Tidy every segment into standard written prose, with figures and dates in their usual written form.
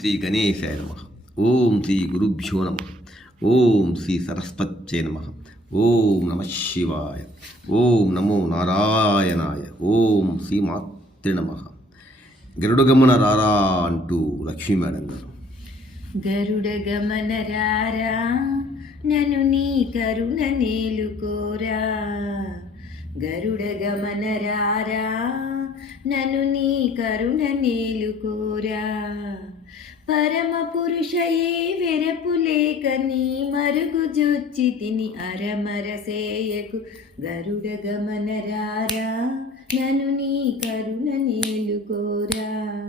శ్రీ గణేశాయ నమః. ఓం శ్రీ గురుభ్యో నమః. ఓం శ్రీ సరస్వత్యై నమః. ఓం నమః శివాయ. ఓం నమో నారాయణాయ. ఓం శ్రీ మాత్రే నమః. గరుడగమన రారా అంటూ లక్ష్మీ మేడం గారు. గరుడ గమన రారా నన్ను నీ కరుణ నేలుకోరా. గరుడ గమన రారా నన్ను నీ కరుణ నేలుకోరా. పరమ పురుషయే వెరపు లేక నీ మరుగు జొచ్చి తిని అరమర సేయకు. గరుడ గమన రారా నన్ను నీ కరుణ నేలుకోరా.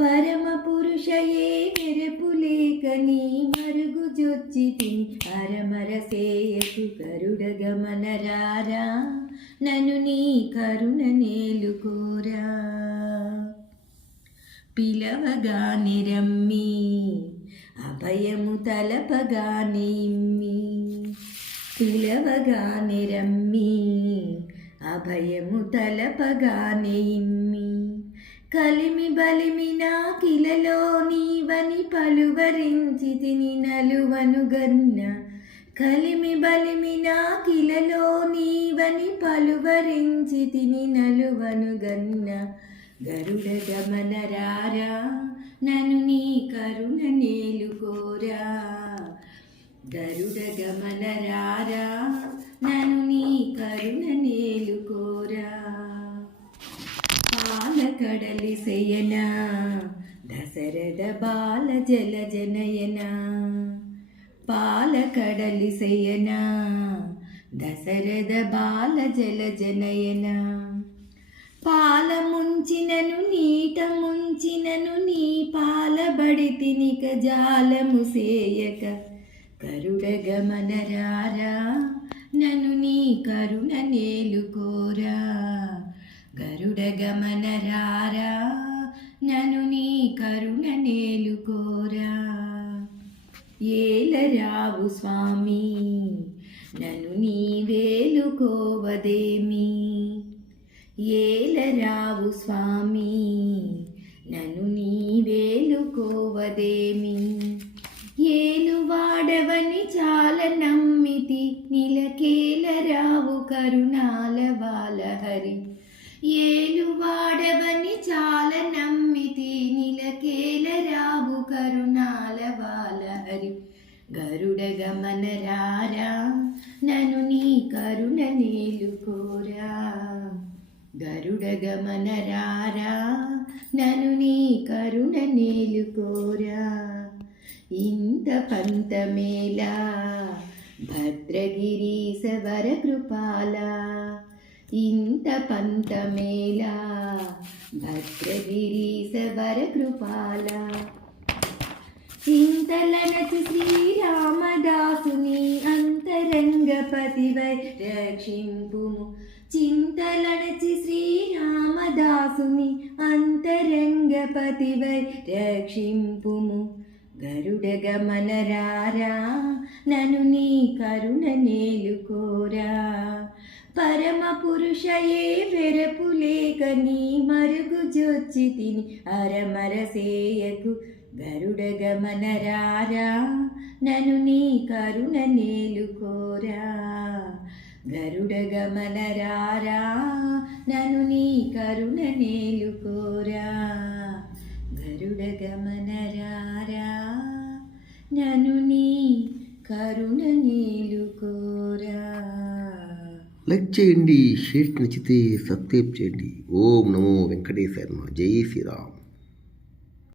పరమ పురుషయే వెరపు లేక నీ మరుగు జొచ్చి తిని అరమర సేయకు. గరుడ గమన రారా నన్ను నీ కరుణ నేలుకోరా. పిలవగానే రమ్మి అభయము తలపగానే ఇమ్మి. పిలవగానే రమ్మి అభయము తలపగానే ఇమ్మి. కలిమి బలిమి నాకిలలో నీవని పలువరించి తిని నలువను గన్న. కలిమి బలిమి నాకిలలో నీవని పలువరించి తిని నలువను గన్న. గరుడ గమన రారా నన్ను నీ కరుణ నేలుకోరా. గరుడ గమన రారా నన్ను నీ కరుణ నేలుకోరా. పాలకడలి శయన దశరథ బాల జల జనయన. పాలకడలి శయన దశరథ బాల జల జనయన. పాల ముంచినను నీట ముంచినను నీ పాలబడి తినిక జాలము సేయక. గరుడ గమన రారా నన్ను నీ కరుణ నేలుకోరా. గరుడ గమన రారా నన్ను నీ కరుణ నేలుకోరా. ఏలరావు స్వామి నన్ను నీ వేలుకోవదేమి. ఏలరావు స్వామి నన్ను నీ వేలుకోవదేమి. ఏలువాడవని చాలా నమ్మితి నిలకేలరావు కరుణాల బాలహరి. ఏలువాడవని చాలా నమ్మితి నిలకేలరావు కరుణాల బాలహరి. గరుడ గమన రారా నన్ను నీ కరుణ నేలుకోరా. గరుడ గమన రారా నన్ను నీ కరుణ నేలుకోరా. ఇంత పంతమేలా భద్రగిరీశ వర కృపాల. ఇంత పంతమేలా భద్రగిరీశ వర కృపాల. చింతలనచి శ్రీరామదాసుని అంతరంగపతివై రక్షింపుము. చింతలనచి శ్రీరామదాసుని అంతరంగపతివై రక్షింపుము. గరుడ గమన రారా నన్ను నీ కరుణ నేలుకోరా. పరమ పురుషయే వెరపు లేక నీ మరుగు జొచ్చి తిని అరమర సేయకు. గరుడ గమన రారా నన్ను నీ కరుణ నేలుకోరా. గరుడ గమన రారా నన్ను నీ కరుణ నేలుకోరా. గరుడ గమన రారా నన్ను నీ కరుణ నేలుకోరా. లైక్ చేయండి, షేర్ నచ్చితే సబ్స్క్రైబ్ చేయండి. ఓం నమో వెంకటేశాయ నమః. జై శ్రీరామ్.